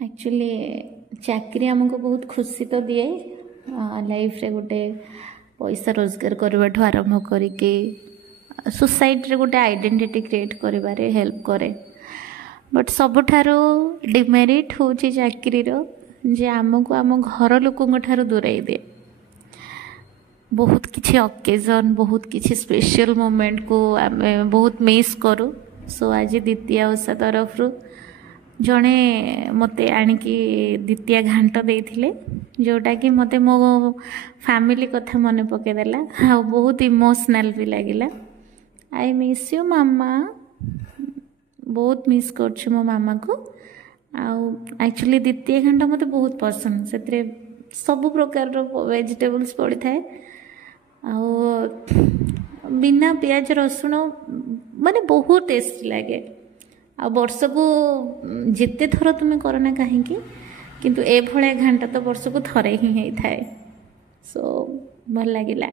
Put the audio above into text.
Actually चाकरी आमको बहुत खुशी तो दिए लाइफ रे गोटे पैसा रोजगार करने आरंभ करके सोसाइटी रे गोटे आइडेंटिटी क्रिएट करिबारे हेल्प करे। बट सबुठारो डिमेरिट होची चाकरी रो जे आमको आम घर लोकों ठारो दूराई दे। बहुत किछि ओकेजन बहुत किछि स्पेशल मोमेंट को आमे बहुत मिस करू। सो आज द्वितीय ओषा तरफ रु जड़े मत आणिकी द्वितीय घाट देते जोटा कि मत मो फैमिली कथा मन पकईदेला आ बहुत इमोशनल भी लगिला। आई मिस यू मामा बहुत मिस कर मो मामा को। एक्चुअली द्वितीय घंट मत बहुत पसंद से सब प्रकार वेजिटेबल्स पड़ी थाए बिना पियाज रसुण माने बहुत टेस्टी लगे। आ वर्ष को जिते थर तुम्हें करना कहीं किंतु ए भले घंटा तो वर्ष को थरे ही थाए। सो भल लगिला।